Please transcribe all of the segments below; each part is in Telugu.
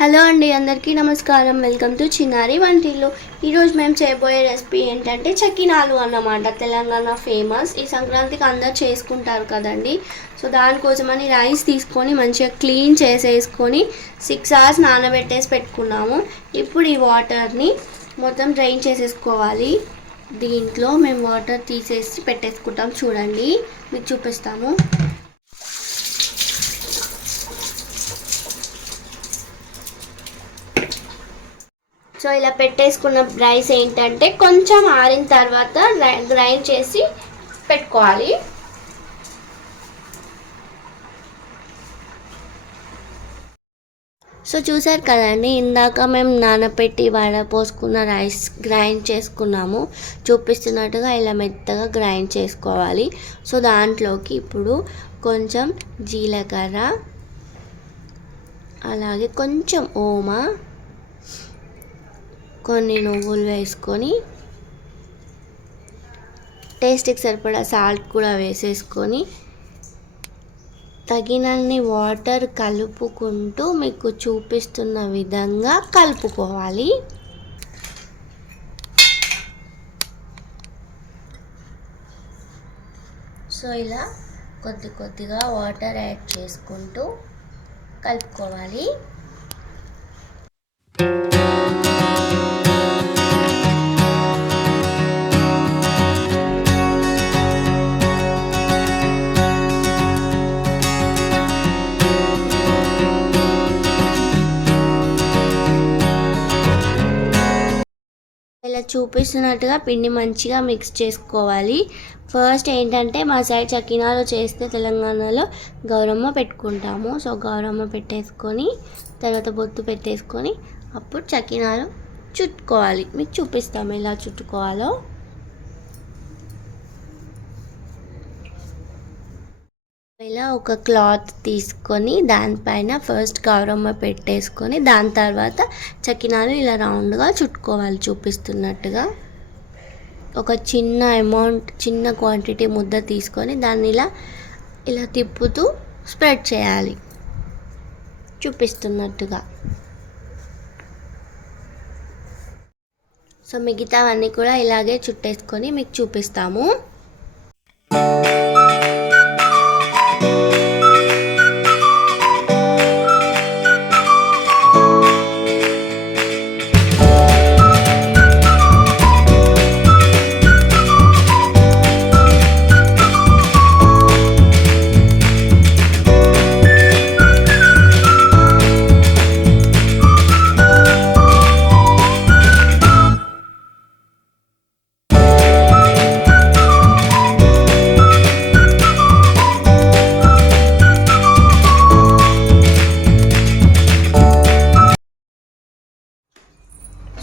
హలో అండి, అందరికీ నమస్కారం. వెల్కమ్ టు చిన్నారి వంటిల్లు. ఈరోజు మేము చేయబోయే రెసిపీ ఏంటంటే చకినాలు అన్నమాట. తెలంగాణ ఫేమస్. ఈ సంక్రాంతికి అందరు చేసుకుంటారు కదండి. సో దానికోసమని రైస్ తీసుకొని మంచిగా క్లీన్ చేసేసుకొని 6 hours నానబెట్టేసి పెట్టుకున్నాము. ఇప్పుడు ఈ వాటర్ని మొత్తం డ్రైన్ చేసేసుకోవాలి. దీంట్లో మేము వాటర్ తీసేసి పెట్టేసుకుంటాం. చూడండి, మీకు చూపిస్తాము. సో ఇలా పెట్టేసుకున్న రైస్ ఏంటంటే కొంచెం ఆరిన తర్వాత గ్రైండ్ చేసి పెట్టుకోవాలి. సో చూసారు కదండి, ఇందాక మేము నానబెట్టి వడపోసుకున్న రైస్ గ్రైండ్ చేసుకున్నాము. చూపిస్తున్నట్టుగా ఇలా మెత్తగా గ్రైండ్ చేసుకోవాలి. సో దాంట్లోకి ఇప్పుడు కొంచెం జీలకర్ర, అలాగే కొంచెం ఓమా, కొన్ని నువ్వులు వేసుకొని టేస్ట్కి సరిపడా సాల్ట్ కూడా వేసేసుకొని తగినన్ని వాటర్ కలుపుకుంటూ మీకు చూపిస్తున్న విధంగా కలుపుకోవాలి. సో ఇలా కొద్దిగా వాటర్ యాడ్ చేసుకుంటూ కలుపుకోవాలి. ఇలా చూపిస్తున్నట్టుగా పిండి మంచిగా మిక్స్ చేసుకోవాలి. ఫస్ట్ ఏంటంటే మా సైడ్ చకినాలు చేస్తే తెలంగాణలో గౌరమ్మ పెట్టుకుంటాము. సో గౌరమ్మ పెట్టేసుకొని తర్వాత బొత్తు పెట్టేసుకొని అప్పుడు చకినాలు చుట్టుకోవాలి. మీకు చూపిస్తాము ఎలా చుట్టుకోవాలో. ఇలా ఒక క్లాత్ తీసుకొని దానిపైన ఫస్ట్ గౌరమ్మ పెట్టేసుకొని దాని తర్వాత చకినాలు ఇలా రౌండ్గా చుట్టుకోవాలి. చూపిస్తున్నట్టుగా ఒక చిన్న క్వాంటిటీ ముద్ద తీసుకొని దాన్ని ఇలా తిప్పుతూ స్ప్రెడ్ చేయాలి చూపిస్తున్నట్టుగా. సో మిగతావన్నీ కూడా ఇలాగే చుట్టేసుకొని మీకు చూపిస్తాము.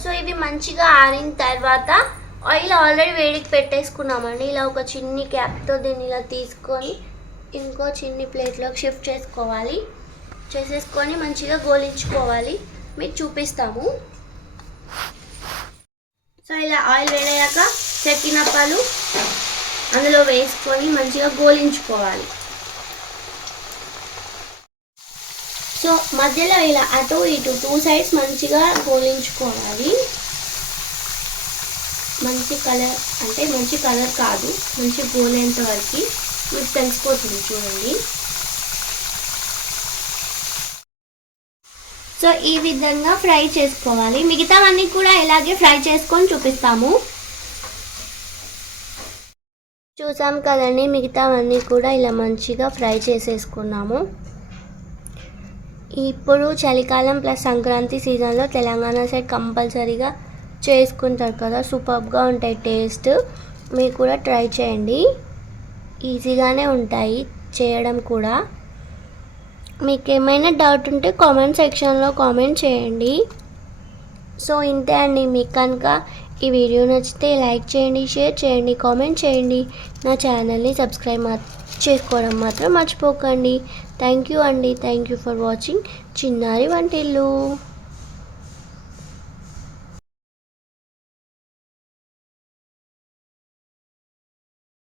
సో ఇవి మంచిగా ఆరిన తర్వాత ఆయిల్ ఆల్రెడీ వేడికి పెట్టేసుకున్నామండి. ఇలా ఒక చిన్ని క్యాప్తో దీన్ని ఇలా తీసుకొని ఇంకో చిన్ని ప్లేట్లోకి షిఫ్ట్ చేసేసుకొని మంచిగా గోలించుకోవాలి. మీకు చూపిస్తాము. సో ఇలా ఆయిల్ వేడయ్యాక చకినాలు అందులో వేసుకొని మంచిగా గోలించుకోవాలి. సో మధ్యలో ఇలా అటు ఇటు 2 sides మంచిగా గోలించుకోవాలి. మంచి కలర్ కాదు, మంచి గోలేంత వరకు మీకు తెలిసిపోతుంది. చూడండి, సో ఈ విధంగా ఫ్రై చేసుకోవాలి. మిగతావన్నీ కూడా ఇలాగే ఫ్రై చేసుకొని చూపిస్తాము. చూసాం కదండి, మిగతావన్నీ కూడా ఇలా మంచిగా ఫ్రై చేసేసుకున్నాము. ఇప్పుడు చలికాలం ప్లస్ సంక్రాంతి సీజన్లో తెలంగాణ సైడ్ కంపల్సరీగా చేసుకుంటారు కదా, సూపర్గా ఉంటాయి టేస్ట్. మీరు కూడా ట్రై చేయండి, ఈజీగానే ఉంటాయి చేయడం కూడా. మీకు ఏమైనా డౌట్ ఉంటే కామెంట్ సెక్షన్లో కామెంట్ చేయండి. సో ఇంతే అండి. మీకు కనుక ఈ వీడియో నచ్చితే లైక్ చేయండి, షేర్ చేయండి, కామెంట్ చేయండి. నా ఛానల్ని సబ్స్క్రైబ్ చేసుకోవడం మాత్రం మర్చిపోకండి. థ్యాంక్ యూ అండి. థ్యాంక్ యూ ఫర్ వాచింగ్ చిన్నారి వంటిల్లు.